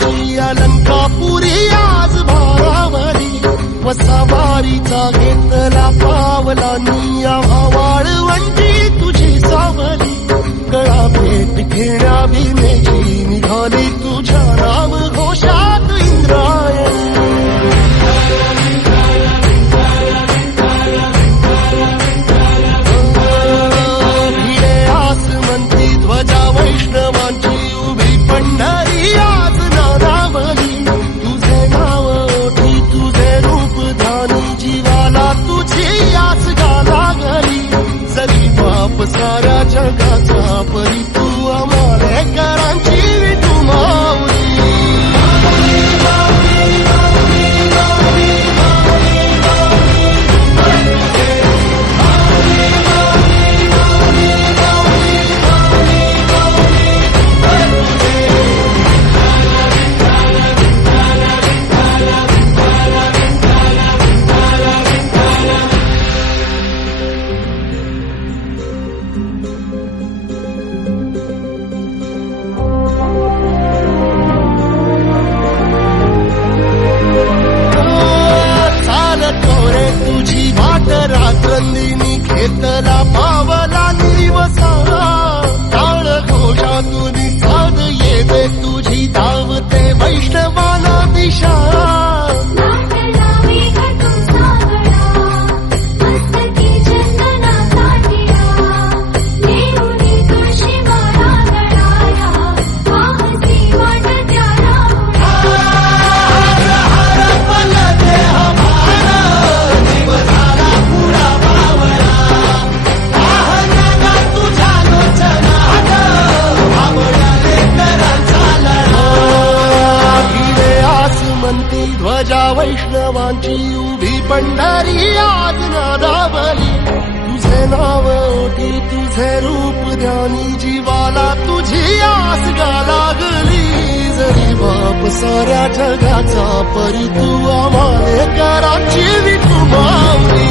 देवांची अलंकापुरी आज भारावली वसावारीचा घेतला पावलांनी आम्हा वाळवंटी तुझी सावली गळा भेट घेण्या विनेची निघाली तुझ्या नाम घोषात इंद्रायणी भिडे आसमंती ध्वजा वैष्णवांची उभी पंढरी आज नादावली तुझे नाव ओठी तुझे रूप ध्यानी जीवाला तुझी आस गाला गली जरी बाप साऱ्या जगाचा परी तू आमालेकरांची विठू माऊली तुझी वाट रात्रंदिनी घेतला पावला निवसा टाळ घोषातून साध येते तुझी धावते वैष्णवाला दिशा ध्वजा वैष्णवांची उभी पंढरी आज नादावली तुझे नाव ओठी तुझे रूप ध्यानी जीवाला तुझी आस गा लागली जरी बाप साऱ्या जगाचा परी तू आमालेकरांची विठू माऊली